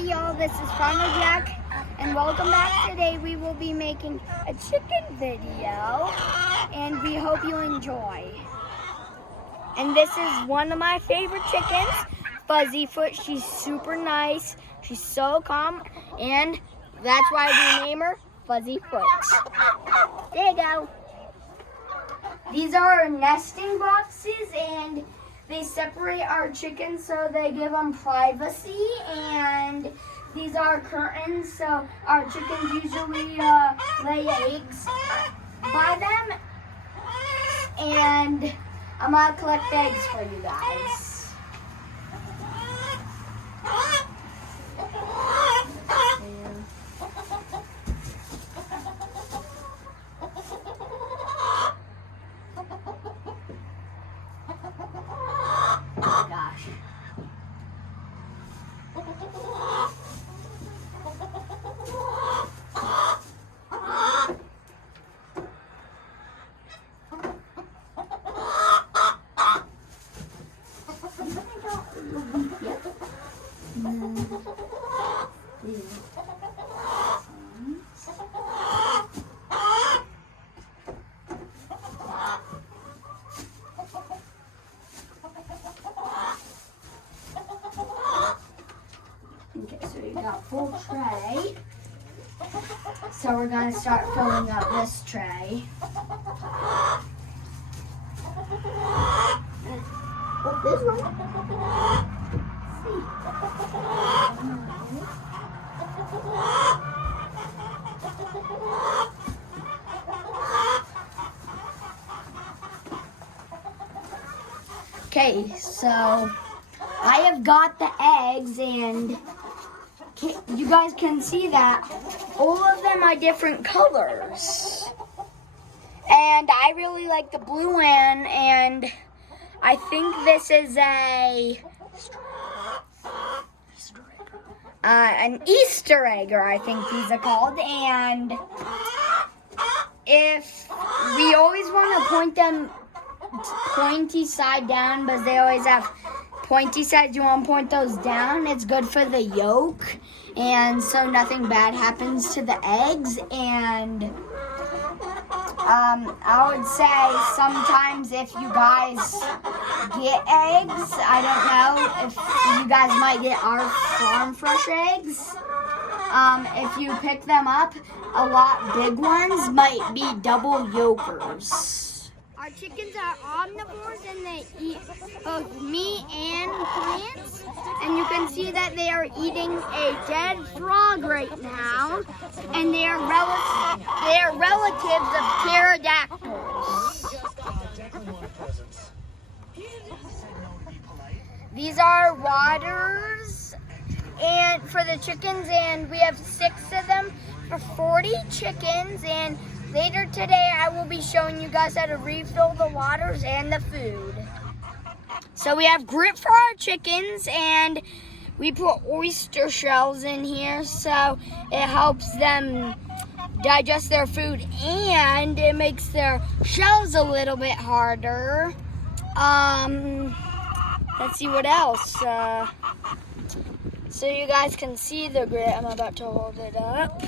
Hey y'all, this is Farmer Jack, and welcome back. Today we will be making a chicken video, and we hope you enjoy. And this is one of my favorite chickens, Fuzzyfoot. She's super nice, she's so calm, and that's why we name her Fuzzyfoot. There you go. These are our nesting boxes, and they separate our chickens so they give them privacy, and these are curtains so our chickens usually lay eggs by them. And I'm gonna collect eggs for you guys. Oh gosh. Okay, so we got full tray. So we're gonna start filling up this tray. Oh, this one. Okay, so I have got the eggs, and you guys can see that all of them are different colors. And I really like the blue one, and I think this is an Easter egg, or I think these are called. And if we always want to point them pointy side down, because they always have pointy sides, you want to point those down. It's good for the yolk, and so nothing bad happens to the eggs. And I would say sometimes if you guys get eggs, I don't know if you guys might get our farm fresh eggs. If you pick them up, a lot big ones might be double yolkers. Our chickens are omnivores, and they eat both meat and plants. And you can see that they are eating a dead frog right now. And they are relatives of pterodactyls. These are waters and for the chickens, and we have 6 of them for 40 chickens. And later today, I will be showing you guys how to refill the waters and the food. So we have grit for our chickens, and we put oyster shells in here so it helps them digest their food, and it makes their shells a little bit harder. Let's see what else. So you guys can see the grit. I'm about to hold it up.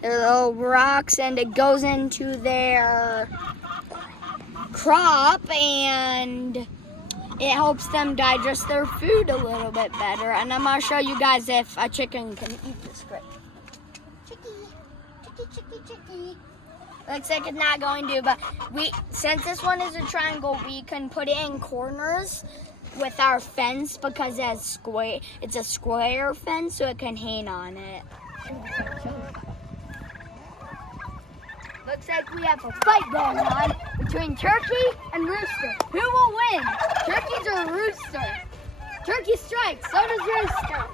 They're little rocks, and it goes into their crop, and it helps them digest their food a little bit better. And I'm going to show you guys if a chicken can eat this grit. Chicky. Looks like it's not going to, but since this one is a triangle, we can put it in corners with our fence because it's a square fence, so it can hang on it. Looks like we have a fight going on between turkey and rooster. Who will win? Turkeys or rooster? Turkey strikes, so does rooster.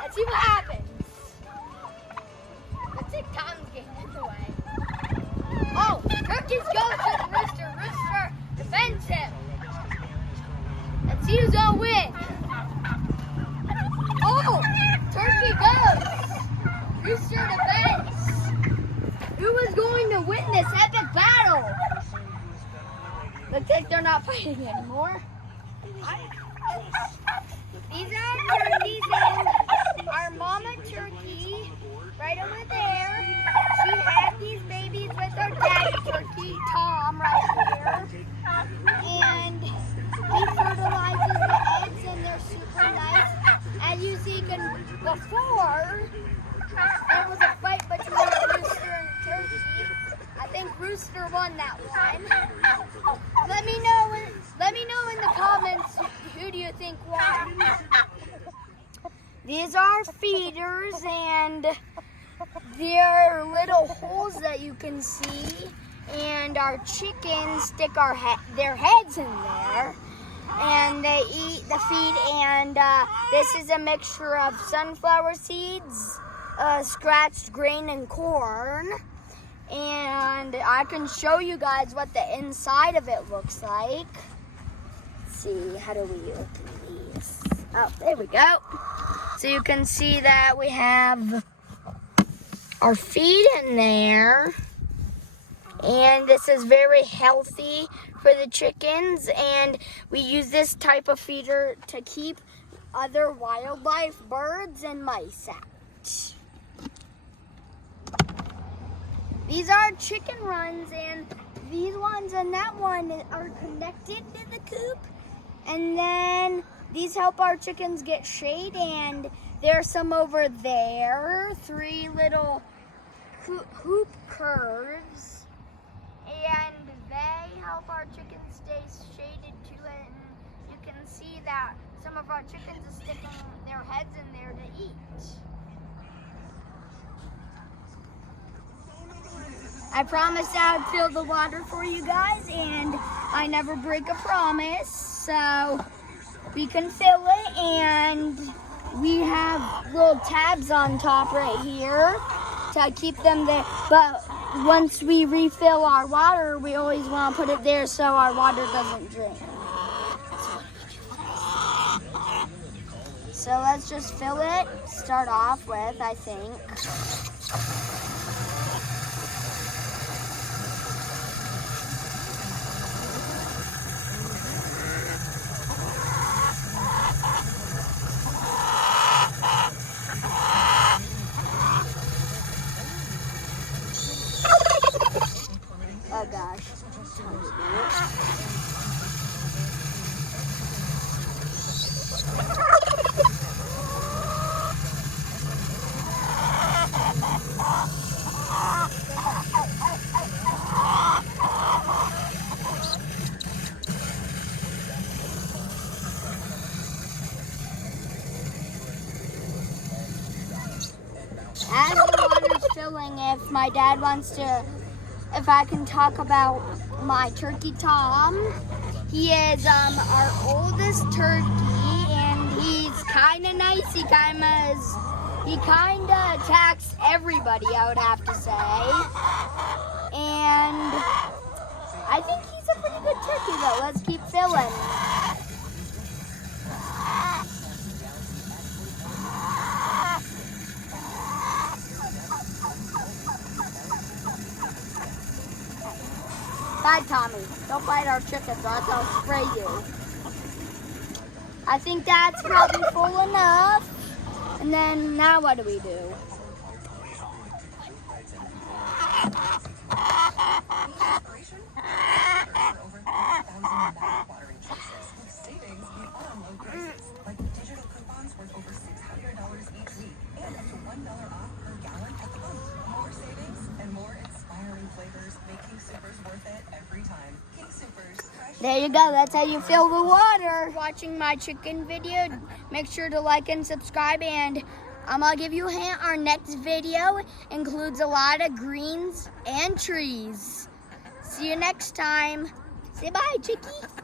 Let's see what happens. Looks like Tom's getting in the way. Oh, turkeys go to the rooster. Rooster defends him. Let's see who's gonna win. Oh, turkey goes. Rooster defends. Who is going to win this epic battle? Looks like they're not fighting anymore. These are turkeys, and before, there was a fight between a rooster and a turkey. I think Rooster won that one. Let me know in the comments who do you think won. These are feeders, and they're little holes that you can see. And our chickens stick their heads in there, and they eat the feed. And this is a mixture of sunflower seeds, scratched grain, and corn. And I can show you guys what the inside of it looks like. Let's see, how do we open these? Oh, there we go. So you can see that we have our feed in there. And this is very healthy for the chickens. And we use this type of feeder to keep other wildlife, birds, and mice out. These are chicken runs, and these ones and that one are connected to the coop. And then these help our chickens get shade, and there's some over there, 3 little hoop curves. And they help our chickens stay shaded too, and you can see that some of our chickens are sticking their heads in there to eat. I promised I would fill the water for you guys, and I never break a promise, so we can fill it. And we have little tabs on top right here to keep them there, but once we refill our water, we always want to put it there so our water doesn't drain. So let's just fill it, start off with, I think. Oh gosh. As the water's filling, if my dad wants to, if I can talk about my turkey Tom. He is our oldest turkey, and he's kind of nice. He kind of attacks everybody, I would have to say. And I think he's a pretty good turkey, though. Let's keep filling. Bye, Tommy. Don't bite our chickens, or else I'll spray you. I think that's probably full enough. And then, now what do we do? There you go, that's how you fill the water. Watching my chicken video, make sure to like and subscribe, and I'm gonna give you a hint, our next video includes a lot of greens and trees. See you next time. Say bye, chickies.